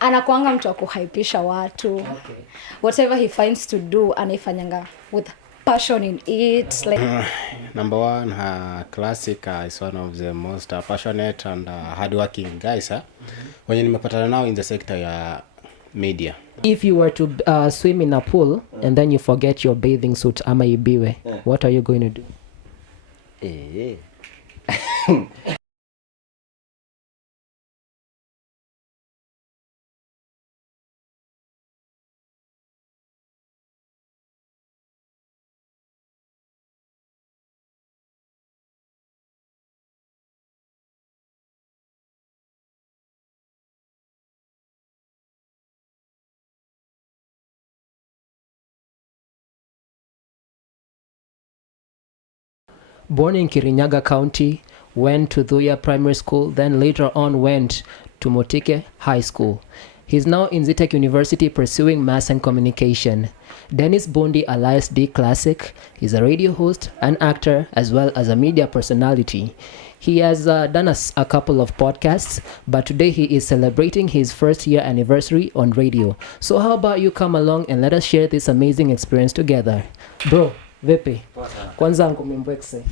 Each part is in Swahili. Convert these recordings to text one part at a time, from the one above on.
anakuanga mtu wa kuhypeisha watu. Okay. Whatever he finds to do anaifanyanga with passion in it. Like Number one, Classic is one of the most passionate and hardworking guys. When nimepatana nao in the sector ya media. If you were to swim in a pool and then you forget your bathing suit ama ibiwe, what are you going to do? Born in Kirinyaga County, went to Thuya Primary School, then later on went to Motike High School. He's now in Zitech University pursuing Mass and Communication. Dennis Bondi, alias dihklassic, is a radio host, an actor, as well as a media personality. He has done a couple of podcasts, but today he is celebrating his first year anniversary on radio. So how about you come along and let us share this amazing experience together. Bro, vipi? Kwanza nkumimbwekse.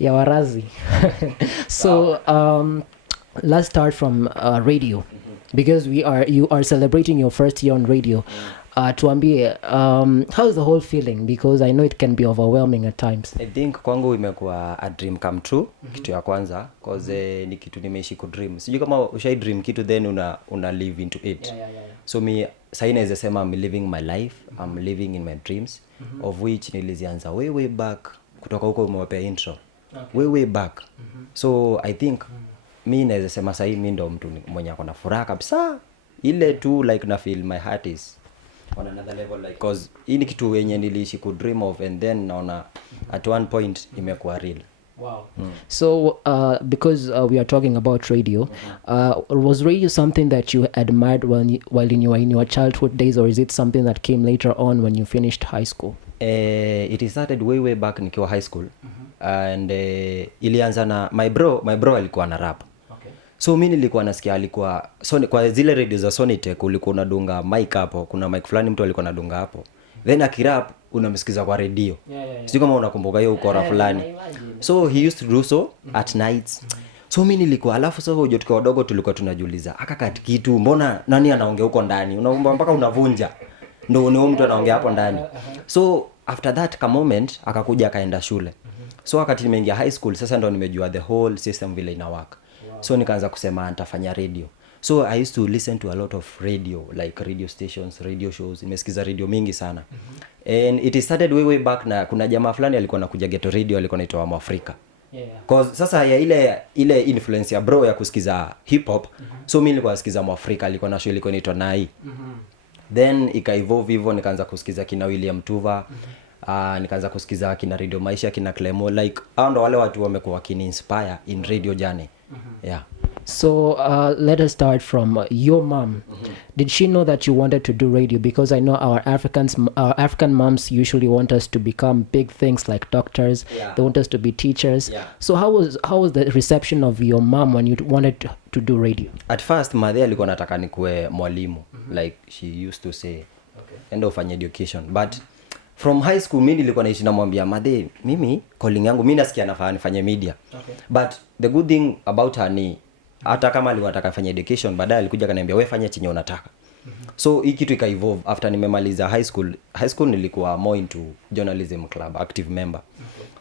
Ya warazi. So let's start from radio. Because you are celebrating your first year on radio. Tuambie, how is the whole feeling? Because I know it can be overwhelming at times. I think kwangu imekuwa a dream come true, kitu ya kwanza, cause ni kitu nimeishi ku dream. Sijui kama ushai dream kitu then una live into it. Yeah. So me sasa inaweza sema I'm living my life, I'm living in my dreams, of which nilizianza way back kutoka huko umewapea intro. Okay. Way back. So I think mi naweza sema sasa mimi ndo mtu mwenye ako na furaha kabisa. Ile tu like na feel my heart is on another level, like cause hii ni kitu yenye niliishi ku dream of and then naona at one point imekuwa real. Wow. So because we are talking about radio, was radio something that you admired while you were in your childhood days, or is it something that came later on when you finished high school? It started way back nikiwa high school. And ilianza na my bro alikuwa na rap. So mimi nilikuwa nasikia alikuwa Sony, kwa zile radio za Sonitech ulikuwa unadunga mic hapo, kuna mic fulani mtu alikuwa anadunga hapo. Then akirap unamsikiza kwa radio. Sio kama unakumbuka hiyo ukora fulani. So he used to do so at nights. So mimi nilikuwa alafu sasa hojo tukiwa wadogo tulikuwa tunajiuliza akakati kitu mbona nani anaongea huko ndani? Unaomba mpaka unavunja. Ndio ni mtu anaongea hapo ndani. So after that ka moment akakuja akaenda shule. So wakati nimeingia high school sasa ndo nimejua the whole system vile ina work. So nikaanza kusema nitafanya radio. So I used to listen to a lot of radio, like radio stations, radio shows. Nimesikiza radio mingi sana. And it started way back na kuna jamaa fulani alikuwa anakuja Ghetto Radio, alikuwa anaitwa Mwafrika. Cause sasa ya ile influence ya bro ya kusikiza hip hop. So mimi nilikuwa nasikiza Mwafrika, alikuwa na show ilikuwa inaitwa Nai. Then ika-evolve hivyo nikaanza kusikiza kina William Tuva. Nikaanza kusikiza kina Radio Maisha, kina Clemo, like hao ndo wale watu wamekuwa wakini inspire in radio journey. Yeah. So let us start from your mom. Did she know that you wanted to do radio? Because I know our African moms usually want us to become big things like doctors. Yeah. They want us to be teachers. Yeah. So how was the reception of your mom when you wanted to do radio? At first mother alikuwa nataka nikuwe mwalimu. Like she used to say, enda ufanye education. But from high school mimi nilikuwa naishi namwambia mother, mimi calling yangu mimi nasikia nafaa nifanye media. But the good thing about her ni hata kama alikuwa anataka afanye education, baadaye alikuja akaniambia wewe fanya chenye unataka. So hii kitu ika-evolve after nimemaliza high school nilikuwa more into journalism club, active member.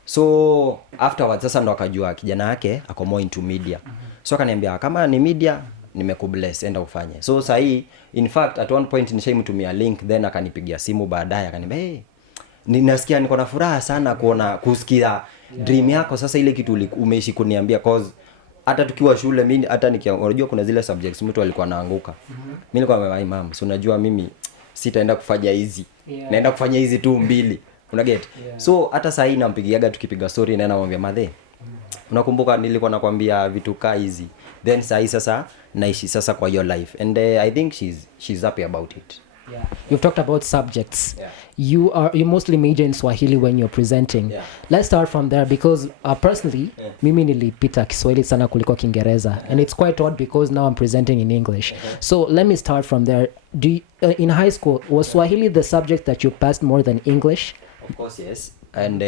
So afterwards sasa ndo akajua kijana yake ako more into media. So akaniambia kama ni media nimekubless, enda ufanye. So sasa hii in fact at one point nishaimtumia link, then akanipigia simu baadaye akaniambia hey, ninasikia niko na furaha sana kusikia dream yako sasa ile kitu umeishi kuniambia, cause hata tukiwa shule mimi hata unajua kuna zile subjects mtu alikuwa anaanguka. Mimi nilikuwa nimemwambia mama, so unajua mimi sitaenda kufanya hizi. Naenda kufanya hizi tu mbili. Una get? So hata sasa hii nampigiaga tukipiga story na namwambia madhe. Unakumbuka nilikuwa nakwambia vitu kaa hizi. Then sasa naishi sasa kwa your life and I think she's happy about it. Yeah. You've talked about subjects. Yeah. You mostly major in Swahili when you're presenting. Yeah. Let's start from there because personally, mimi nilipita Kiswahili sana kuliko Kiingereza, and it's quite odd because now I'm presenting in English. So let me start from there. In high school, was Swahili the subject that you passed more than English? Of course, yes. And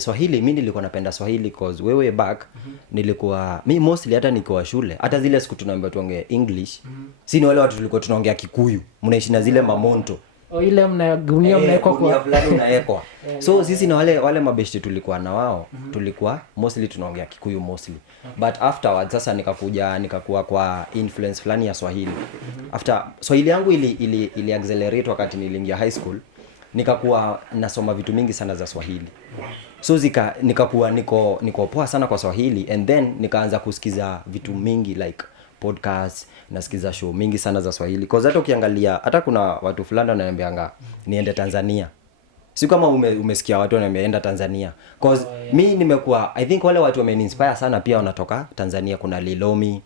Swahili, mi nilikuwa napenda Swahili cause way back nilikuwa mi mostly hata nikiwa shule hata zile siku tunaambiwa tuongee English si ni wale watu tulikuwa tunaongea Kikuyu, mnaishi na zile mamonto Ile mnagunia mnaekwa kwa fulani unaekwa. So sisi na wale mabeshte tulikuwa na wao tulikuwa mostly tunaongea Kikuyu mostly. But afterwards sasa nikakuwa kwa influence fulani ya Swahili. After Swahili yangu ili accelerate wakati niliingia high school, nikakuwa nasoma vitu mingi sana za Swahili. So nikakuwa niko poa sana kwa Swahili, and then nikaanza kusikiza vitu mingi like podcast, nasikiza show mingi sana za Swahili. Cause hata ukiangalia hata kuna watu fulani wananiambianga niende Tanzania. Si kama umesikia watu wanaenda Tanzania. Cause mi nimekuwa, I think wale watu wameni-inspire sana pia wanatoka Tanzania. Kuna Lilomi,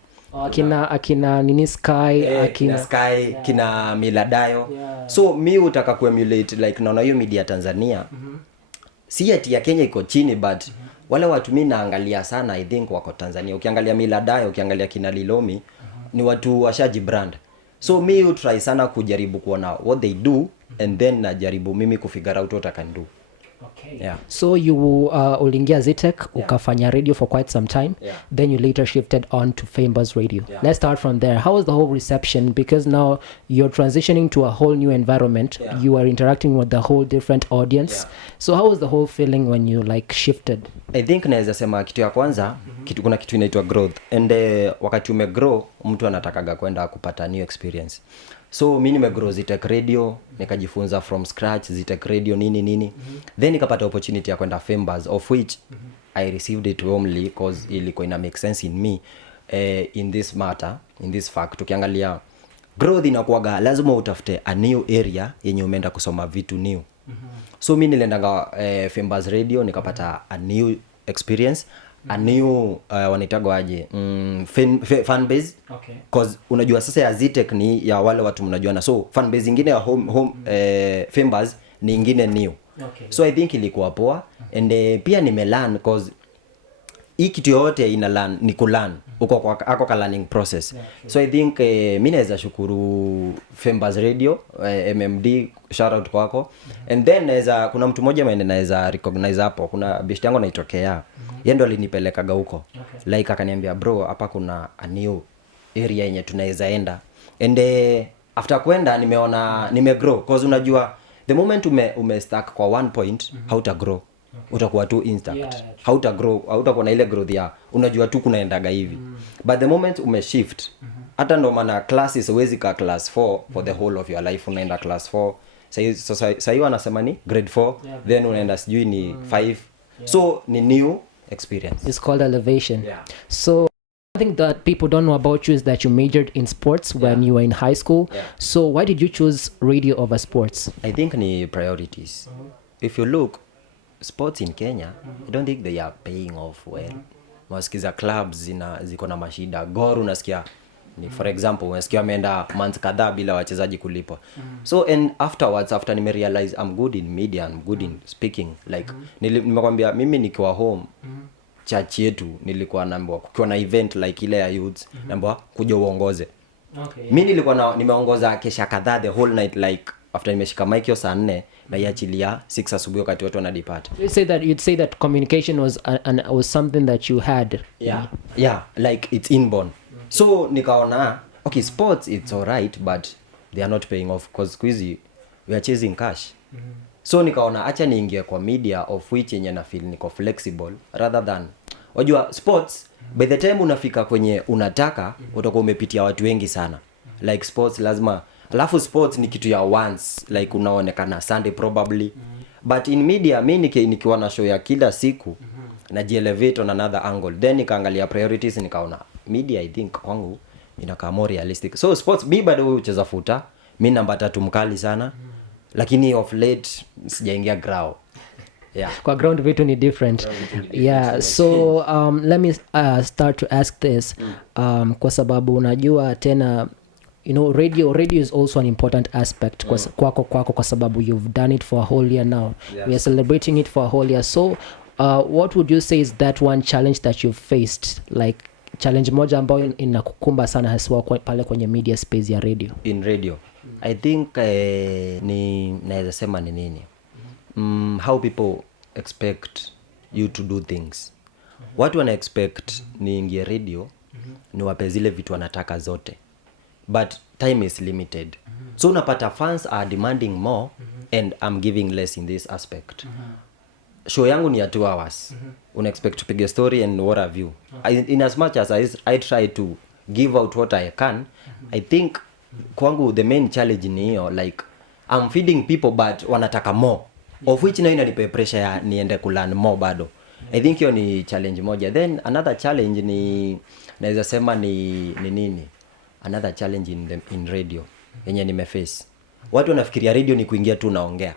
akina nini Sky, akina Sky, kina Miladayo. So mi utaka kuemulate like naona hiyo media Tanzania. Si ati ya Kenya iko chini, but wale watu mimi naangalia sana I think wako Tanzania. Ukiangalia Miladayo, ukiangalia kina Lilomi, ni watu washaji brand. So mi try sana kujaribu kuona what they do, and then najaribu mimi kufigure out what I can do. Okay. Yeah. So you uliingia Zitech, ukafanya radio for quite some time. Then you later shifted on to Famous Radio. Let's start from there. How was the whole reception? Because now you're transitioning to a whole new environment. You are interacting with the whole different audience. So how was the whole feeling when you like shifted? I think naweza sema kitu ya kwanza, kuna kitu inaitwa growth. And wakati umegrow, mtu anatakaga kwenda kupata new experience. So mimi nimegrow Zitech Radio, nikajifunza from scratch Zitech Radio nini. Then nikapata opportunity ya kwenda Famous, of which I received it warmly because ilikuwa ina make sense in me in this matter, in this fact. Tukiangalia growth inakuwaga lazima utafute a new area yenye umeenda kusoma vitu new. So mimi nilienda Famous Radio nikapata a new experience, a new wanaitaga aje fan base. Okay. Cause unajua sasa ya Zitech ni ya wale watu mnajuana, so fan base nyingine ya home Famous ni nyingine new. Okay. So I think ilikuwa poa, and pia nimelearn cause hii kitu yote ina learn ni kulearn uko kwa ako ka learning process. So I think mimi naweza shukuru Famous Radio, MMD, shout out kwako. And then kuna mtu mmoja mwenye naweza recognize hapo, kuna best yangu anaitokea. Yeye ndo alinipelekaga huko. Like akaniambia bro, hapa kuna a new area yenye tunaweza enda. And after kwenda nimeona nimegrow cause unajua the moment ume stuck kwa one point hauta grow. Utakuwa tu instant. Hauta grow, hautakuwa na ile growth ya unajua tu kunaendaga hivi. But the moment umeshift, hata ndo maana classes huwezi ka class 4 for the whole of your life, unaenda class 4. Sasa hiyo anasema ni grade 4, then unaenda sijui ni 5. So ni new experience. It's called elevation. So I think that people don't know about you is that you majored in sports when you were in high school. So why did you choose radio over sports? I think ni priorities. If you look, sports in Kenya, I don't think they are paying off well. Unasikiza clubs ziko na mashida. Gor unasikia ni for example unasikia ameenda months kadhaa bila wachezaji kulipwa. So and afterwards, after nime realize I'm good in media, I'm good in speaking, like nimekwambia mimi nikiwa home church yetu nilikuwa naambiwa kukiwa na event like ile ya youth naambiwa kuja uongoze. Mimi nilikuwa nimeongoza kesha kadhaa the whole night, like after nimeshika mic hiyo saa 4 na iachilia 6 asubuhi wakati watu wanadepart. You'd say that communication was something that you had. Yeah, like it's inborn. So nikaona okay, sports it's all right, but they are not paying off because squeezy we are chasing cash. So nikaona acha niingie kwa media of which yenye na feel niko flexible rather than wajua sports by the time unafika kwenye unataka utakuwa umepitia watu wengi sana. Like sports lazima, alafu sports ni kitu ya once, like unaonekana Sunday probably. But in media mimi nikiwa na show ya kila siku na elevate on another angle, then nikaangalia priorities, nikaona media I think kwangu inakaa more realistic. So sports mimi bado hucheza futa, mimi namba 3 mkali sana. Lakini of late sijaingia ground. Kwa ground vitu ni different. So let me start to ask this kwa sababu unajua tena you know, radio is also an important aspect kwako kwa sababu you've done it for a whole year now. Yes. We are celebrating it for a whole year. So what would you say is that one challenge that you've faced, like challenge moja ambayo inakukumba sana haswa pale kwenye media space ya radio? In radio I think ni naweza sema ni nini, how people expect you to do things. Watu wana expect niingie radio niwape zile vitu wanataka zote, but time is limited. So unapata fans are demanding more and I'm giving less in this aspect. Show yangu ni ya 2 hours. Una expect to pick a story and what have you. In as much as I try to give out what I can, I think kwangu the main challenge ni hiyo, like I'm feeding people but wanataka more, of which na inanipa pressure ya niende kulearn more bado. I think hiyo ni challenge moja. Then another challenge ni naweza sema ni nini, another challenge in radio yenye nimeface. Watu wanafikiria radio ni kuingia tu naongea.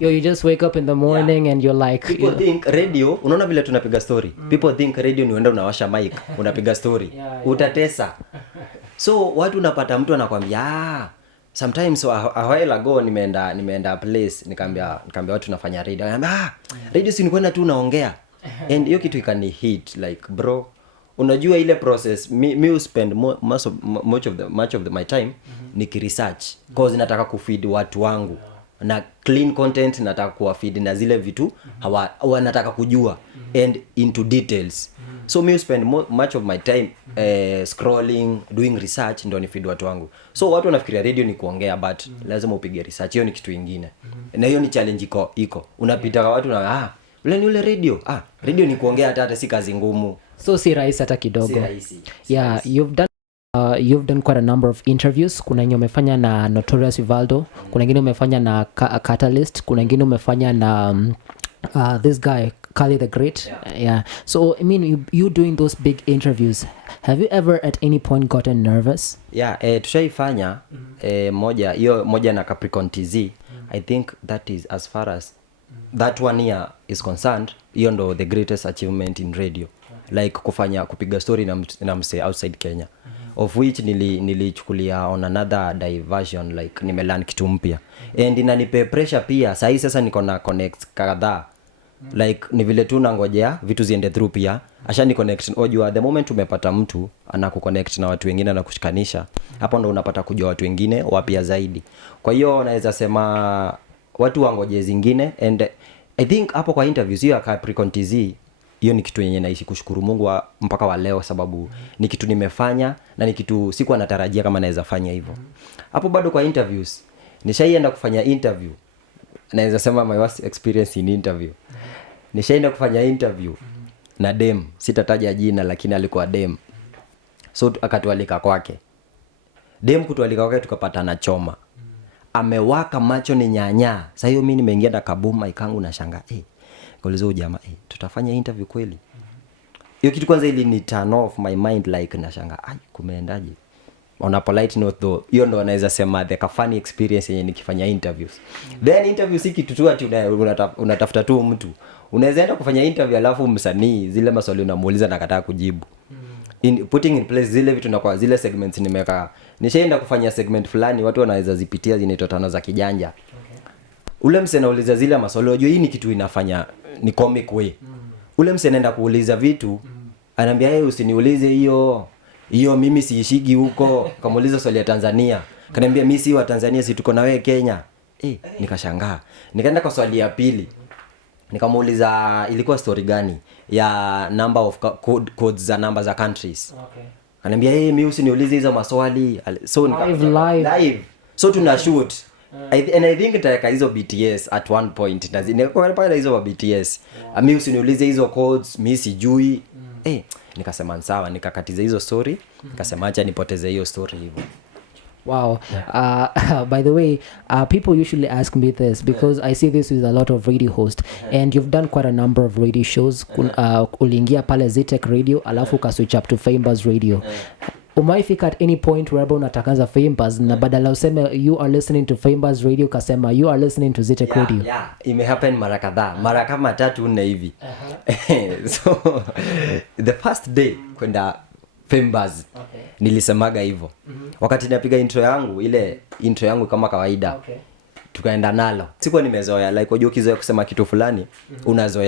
You just wake up in the morning and you're like, people think radio, unaona vile tunapiga story, people think radio ni uenda unawasha mic unapiga story. Utatesa. So watu unapata mtu anakuambia sometimes a while ago nimeenda place nikaambia watu nafanya radio. Anambia radio si ni kwenda tu naongea. And hiyo kitu ikani hit like bro, unajua ile process me spend much of my time nikiresearch cause nataka kufeed watu wangu na clean content, nataka kuwafeed na zile vitu wanataka kujua and into details. So me spend much of my time scrolling, doing research ndo ni feed watu wangu. So watu wanafikiria radio ni kuongea but lazima upige research, hiyo ni kitu kingine. Na hiyo ni challenge iko unapita kwa watu na ule radio radio ni kuongea, hata si kazi ngumu. So si rahisi hata kidogo. Si rahisi. Yeah, you've done quite a number of interviews. Kuna ingine umefanya na Notorious Vivaldo, kuna ingine umefanya na Catalyst, kuna ingine umefanya na this guy Kali the Great. Yeah. So I mean you doing those big interviews, have you ever at any point gotten nervous? Yeah, tushaifanya moja na Capricorn TZ. I think that is as far as that 1 year is concerned, hiyo ndo the greatest achievement in radio. Like kupiga story na mse outside Kenya, of which nilichukulia on another diversion, like nimelearn kitu mpya and inanipe pressure pia. Sasa niko na connect kadhaa, like ni vile tu nangojea vitu ziende through pia. Asha ni connect, unajua the moment umepata mtu anakuconnect na watu wengine na kushikanisha, hapo ndo unapata kujua watu wengine wapya zaidi. Kwa hiyo naweza sema watu wangoje zingine, and I think hapo kwa interviews hiyo ya Capricorn TZ, hiyo ni kitu yenye naishi kushukuru Mungu mpaka wa leo, sababu ni kitu nimefanya na ni kitu sikuwa natarajia kama naweza fanya hivyo. Hapo bado kwa interviews nishaienda kufanya interview, naweza sema my worst experience in interview. Nishaenda kufanya interview na dem, sitataja jina lakini alikuwa dem. So akatualika kwake. Dem kutualika kwake tukapatana choma. Amewaka macho ni nyanya. Sasa hiyo mimi nimeingia na kabuma ikangu na shanga. Kauliza jamaa, tutafanya interview kweli? Hiyo kitu kwanza ili ni turn off my mind, like na shanga, kumeendaje? On a polite note though, hiyo ndo anaweza sema the funny experience yenye nikifanya interviews. Then interview si kitu tu ati unatafuta tu mtu. Unaweza enda kufanya interview alafu msanii zile maswali unamuuliza na kataa kujibu. Putting in place zile vitu na kwa zile segments nimeka. Nishaenda kufanya segment fulani, watu wanaweza zipitia zinaitwa tano za kijanja. Ule mse anauliza zile maswali, unajua hii ni kitu inafanya ni comic way. Ule mse anaenda kuuliza vitu, ananiambia usiniulize hiyo mimi siishigi huko. Kamuuliza swali ya Tanzania, kaniambia mimi si wa Tanzania, si tuko na wewe Kenya. Nikashangaa. Nikaenda kwa swali ya pili, nikamuuliza ilikuwa story gani ya number of codes za number za countries. Kaniambia mimi usiniulize hizo maswali. So live. So tuna shoot. And I think nitaweka hizo BTS at one point. Nikakuwa pale hizo BTS. Mimi usiniulize hizo codes, mimi sijui. Nikasema sawa, nikakatiza hizo story. Nikasema acha nipoteze hiyo story hivyo. Wow. By the way, people usually ask me this because I see this with a lot of radio hosts, and you've done quite a number of radio shows. Uliingia pale Zetech Radio alafu ka switch up to Famebuzz Radio. Umaifika at any point wherever unatakaza Famebuzz na badala useme you are listening to Famebuzz Radio kasema you are listening to Zetech Radio? Yeah, ime happen mara kadhaa, mara kama 3-4 hivi. So the first day kwenda Famebuzz, nilisemaga hivyo. Wakati napiga intro yangu, ile intro yangu kama kawaida. Okay. Tukaenda nalo. Sikuwa nimezoea like unajua ukizoea kusema kitu fulani,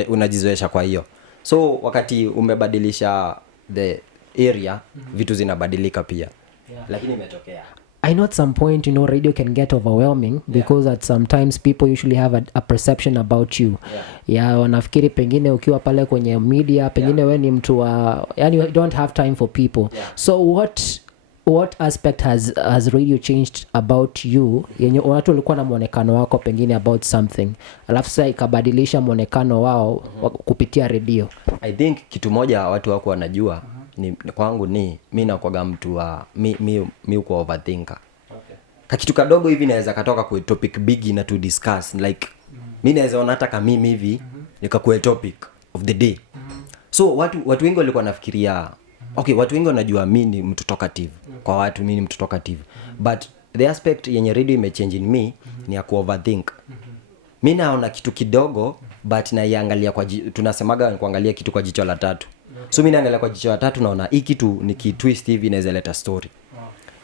unajizoesha kwa hiyo. So wakati umebadilisha the area, vitu zinabadilika pia. Lakini imetokea. I know at some point, radio can get overwhelming because at sometimes people usually have a perception about you. Wanafikiri pengine ukiwa pale kwenye media, pengine wewe ni mtu wa, yani you don't have time for people. So what aspect has radio changed about you? Yenye watu walikuwa na muonekano wako pengine about something, alafu sasa ikabadilisha muonekano wao kupitia radio. I think kitu moja watu wako wanajua ni kwangu ni mimi nakuaga mtu wa mi uko overthinker. Kitu kadogo hivi naweza katoka kwa topic big na to discuss like mimi naweza ona hata kama mimi hivi nikakuwa topic of the day. So watu wengi walikuwa nafikiria watu wengi wanajua mimi ni mtu talkative. Kwa watu mimi ni mtu talkative. But the aspect yenye radio imechange in me ni ya ku overthink. Mimi naona kitu kidogo but naiangalia tunasemaga kuangalia kitu kwa jicho la tatu. So mimi naangalia kwa jicho la tatu naona hii kitu nikitwist hivi inaweza leta story.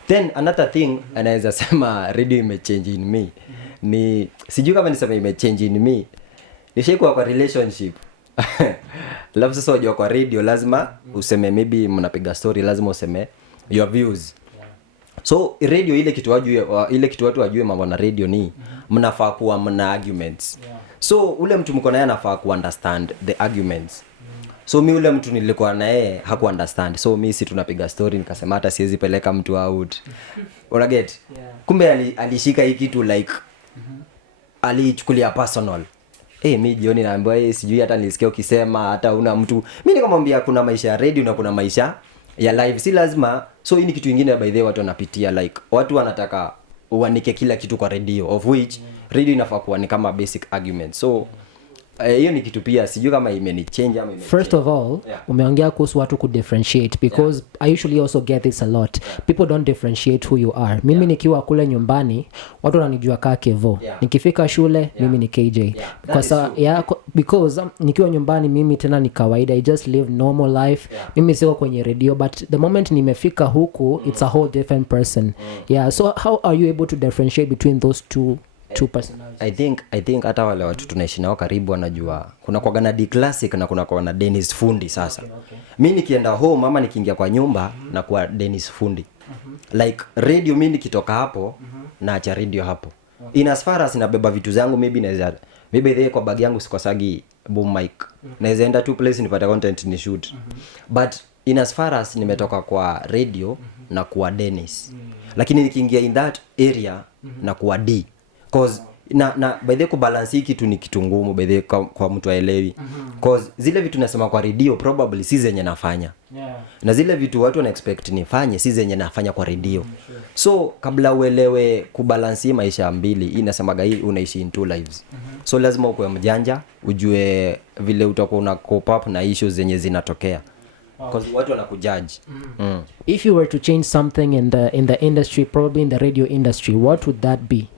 Then another thing anaweza sema radio imechange in me. Ni sijui kama niseme imechange in me. Nishaikuwa kwa relationship. Love sasa unajua kwa radio lazima useme maybe mnapiga story lazima useme your views. So radio ile kitu watu wajue mambo na radio ni mnafaa kuwa mna arguments. So ule mtu mko naye anafaa ku understand the arguments. So mimi ule mtu nilikuwa na yeye haku understand. So mimi si tunapiga story nikasema hata siwezi peleka mtu out. Una get? Kumbe alishika hii kitu like alichukulia personal. Mimi jioni naambiwa sijui hata nilisikia ukisema hata una mtu. Mimi nikamwambia kuna maisha ya radio na kuna maisha ya live. Si lazima. So hii ni kitu kingine by the way watu wanapitia like watu wanataka uanike kila kitu kwa radio of which radio inafaa kuwa ni kama basic argument. So hiyo ni kitu pia sijui kama imenichange ama First of all, umeongea kuhusu watu ku differentiate because I usually also get this a lot. People don't differentiate who you are. Mimi nikiwa kule nyumbani, watu wananijua kama Kevo. Nikifika shule, mimi ni KJ. Because nikiwa nyumbani mimi tena ni kawaida. I just live normal life. Mimi siko kwenye radio but the moment nimefika huku, it's a whole different person. So how are you able to differentiate between those two personalities? I think hata wale watu tunaishi nao karibu wanajua kuna kwa na dihklassic na kuna kwa na Dennis Fundi sasa. Mimi nikienda home ama nikiingia kwa nyumba na kwa Dennis Fundi. Like radio mimi nikitoka hapo na acha radio hapo. In as far as nabeba vitu zangu maybe ile kwa bag yangu sikosagi boom mic. Naweza enda two place nipata content ni shoot. But in as far as nimetoka kwa radio na kwa Dennis. Lakini nikiingia in that area na kwa D. Cause na by the kubalance hiki kitu ni kitu ngumu by the kwa mtu aelewi. Cause zile vitu nasema kwa radio probably si zenye nafanya. Na zile vitu watu wana expect nifanye si zenye nafanya kwa radio. So kabla uelewe kubalance maisha mbili, hii nasemaga hii unaishi in two lives. So lazima ukuwe mjanja, ujue vile utakuwa una cope up na issues zenye zinatokea. Because watu wanakujudge. If you were to change something in the industry, probably in the radio industry, what would that be?